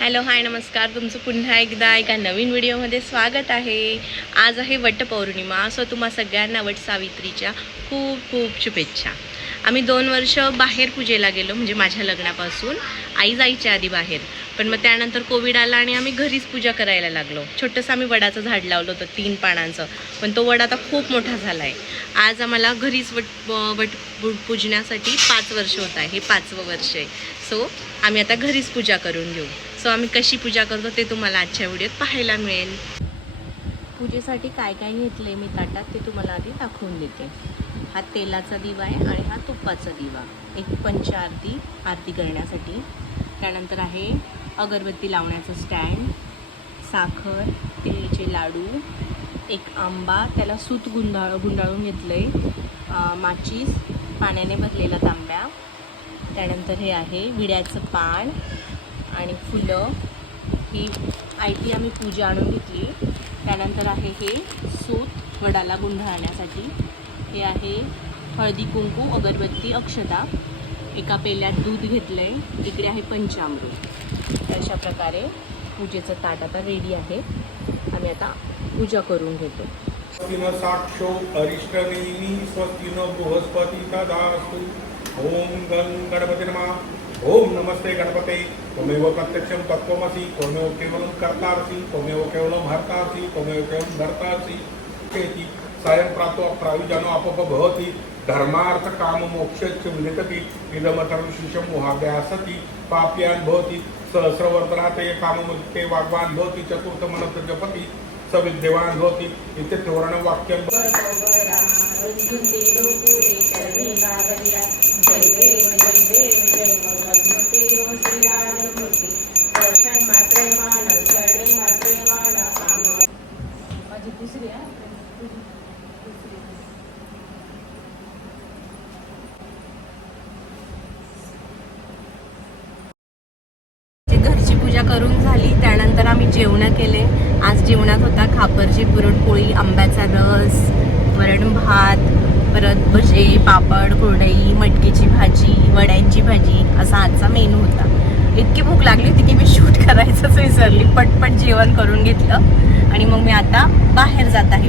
Hello hi नमस्कार. तुमचं पुन्हा एकदा एका नवीन व्हिडिओमध्ये स्वागत आहे. आज आहे वटपौर्णिमा असं तुम्हा सगळ्यांना वट सावित्रीच्या खूप खूप शुभेच्छा. आम्ही दोन वर्ष बाहेर पूजेला गेलो म्हणजे माझ्या लग्नापासून आई जायच्या आधी बाहेर. पण मग त्यानंतर कोविड आला आणि आम्ही घरीच पूजा करायला लागलो. छोटंसं आम्ही वडाचं झाड लावलं होतं तीन पानांचं. पण तो वड आता खूप मोठा झाला आहे आज आम्हाला घरीच वट वट पू- पूजण्यासाठी पाच वर्ष होत आहे. हे पाचवं वर्ष आहे. सो आम्ही आता घरीच पूजा करून घेऊ. सो आम्ही कशी पूजा करतो ते तुम्हाला आजच्या व्हिडिओत पाहायला मिळेल. पूजेसाठी काय काय घेतले मी ताटात ते तुम्हाला आधी दाखवून देते. हा तेलाचा दिवा आहे आणि हा तुपाचा दिवा. एक पंच आरती आरती करण्यासाठी. त्यानंतर आहे अगरबत्ती लावण्याचं स्टँड साखर तिळीचे लाडू एक आंबा त्याला सूत गुंडाळ गुंडाळून घेतलं आहे माचीस पाण्याने भरलेला तांब्या. त्यानंतर हे आहे विड्याचं पान. आणि फुलं. ही आयती आम्ही पूजा आणून घेतली. त्यानंतर आहे हे सूत वडाला गुंढाळण्यासाठी हे आहे हळदी कुंकू अगरबत्ती अक्षता. एका पेल्यात दूध घेतलं आहे इकडे आहे पंचामृत. अशा प्रकारे पूजेचं ताट आता रेडी आहे. आम्ही आता पूजा करून घेतो. साक्षो अरिष्टनेमी स्वस्तिन बृहस्पती ओम गं गणपती नमा. ओम नमस्ते गणपते. त्वमेव प्रत्यक्षं तत्त्वमसि त्वमेव केवलं कर्तासि त्वमेव केवलं हर्तासि त्वमेव केवलं भर्तासि चेति सायं प्रातो प्रायुजनो अपप भवति धर्मार्थ काम मोक्षस्य विनितति इदमतरुशिषं मुहाभ्यासति पाप्यान् भवति सहस्रवर्धनाते काममुक्ते वाग्वान् भवति चतुर्थमनस जपति सविद्यवान् भवति इत्यर्थवर्णं वाक्यं जे घरची पूजा करून झाली. त्यानंतर आम्ही जेवणं केले. आज जेवणात होता खापरची पुरणपोळी आंब्याचा रस वरण भात परत भजे पापड कुरडई मटकीची भाजी वड्यांची भाजी असा आजचा मेनू होता. इतकी भूक लागली होती की मी शूट करायचंच विसरली. पटपट जेवण करून घेतलं आणि मग मी आता बाहेर जात आहे.